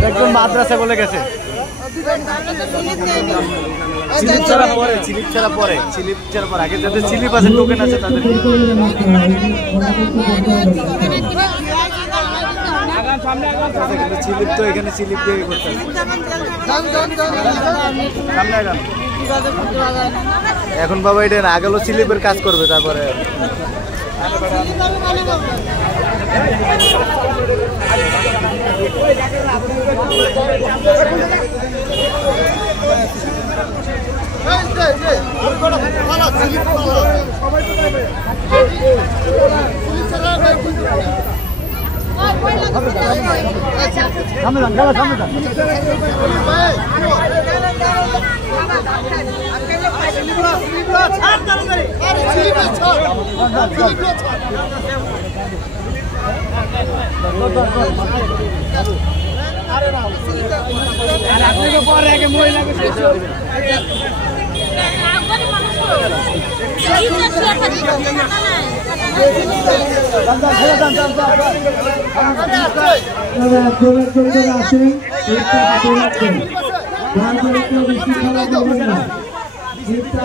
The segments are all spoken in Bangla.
একজন মাদ্রাসা বলে গেছে স্লিপ ছাড়া পরে আগে যাদের স্লিপ আছে টোকেন আছে তাদের স্লিপ তো এখানে স্লিপ দিয়ে করতে এখন বাবা এটা না আগেও স্লিপের কাজ করবে তারপরে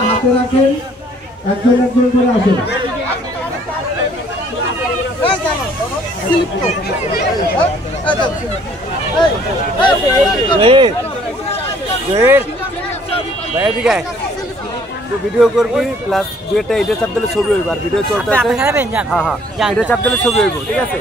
হাতে রাখেন একজন করে আসেন ভিডিও করবি প্লাস দুইটা এটা চাপ দিলে ছবি হইব আর ভিডিও চলতে আছে হ্যাঁ এটা চাপ দিলে ছবি হইব ঠিক আছে